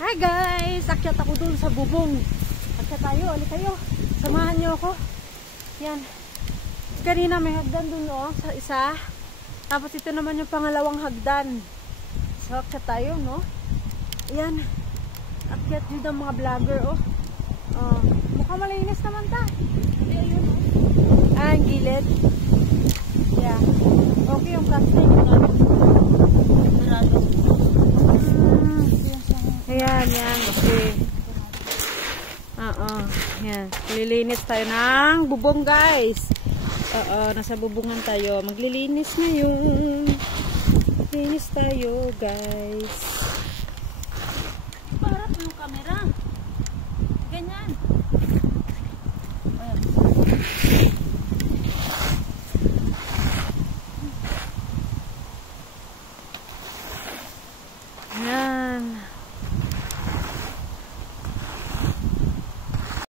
Hi guys! Akyat ako dun sa bubong. Akyat tayo, ulit tayo. Samahan niyo ako. Yan. Kanina may hagdan dun sa isa. Tapos ito naman yung pangalawang hagdan. So akyat tayo, no? Yan. Akyat yun ang mga vlogger, mukhang malinis naman ta. Ayun, ang gilid. Yeah. Okay yung plastic na. Ayan, yan. Okay. Yan. Lilinis tayo ng bubong, guys. Nasa bubungan tayo. Maglilinis ngayon. Linis tayo, guys. Parang yung camera. Ganyan.